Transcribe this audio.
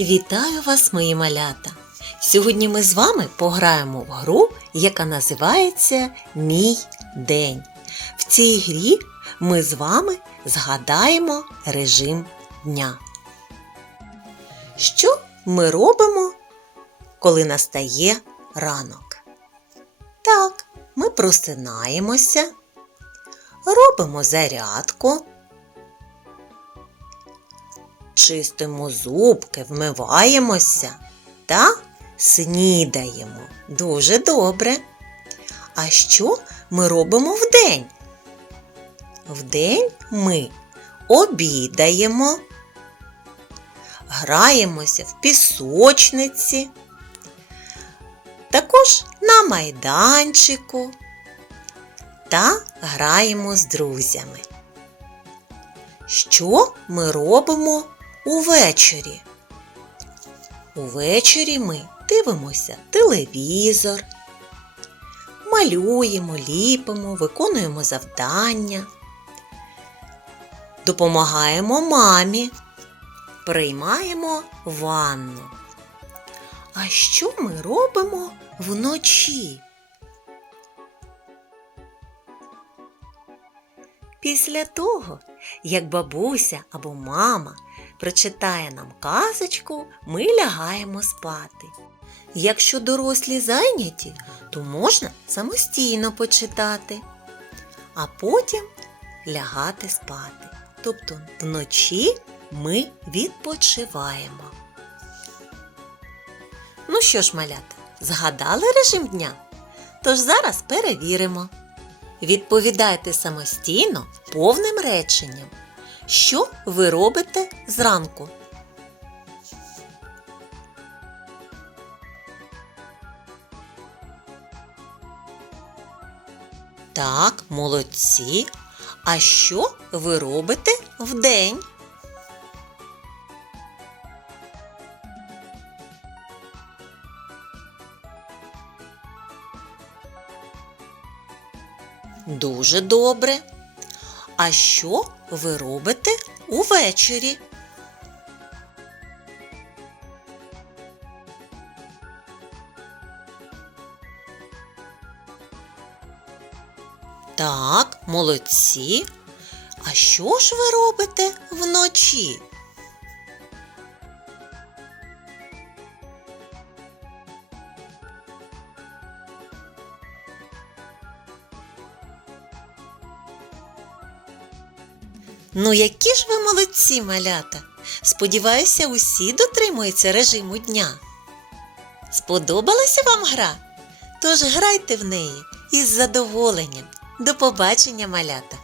Вітаю вас, мої малята! Сьогодні ми з вами пограємо в гру, яка називається Мій день. В цій грі ми з вами згадаємо режим дня. Що ми робимо, коли настає ранок? Так, ми просинаємося, робимо зарядку. Чистимо зубки, вмиваємося та снідаємо. Дуже добре. А що ми робимо вдень? Вдень ми обідаємо, граємося в пісочниці, також на майданчику та граємо з друзями. Що ми робимо увечері? Увечері ми дивимося телевізор, малюємо, ліпимо, виконуємо завдання, допомагаємо мамі, приймаємо ванну. А що ми робимо вночі? Після того, як бабуся або мама прочитає нам казочку, ми лягаємо спати. Якщо дорослі зайняті, то можна самостійно почитати, а потім лягати спати. Тобто вночі ми відпочиваємо. Ну що ж, малята, згадали режим дня? Тож зараз перевіримо. Відповідайте самостійно повним реченням. Що ви робите зранку? Так, молодці. А що ви робите вдень? Дуже добре. А що ви робите увечері? Так, молодці. А що ж ви робите вночі? Ну, які ж ви молодці, малята! Сподіваюся, усі дотримуються режиму дня. Сподобалася вам гра? Тож грайте в неї із задоволенням. До побачення, малята!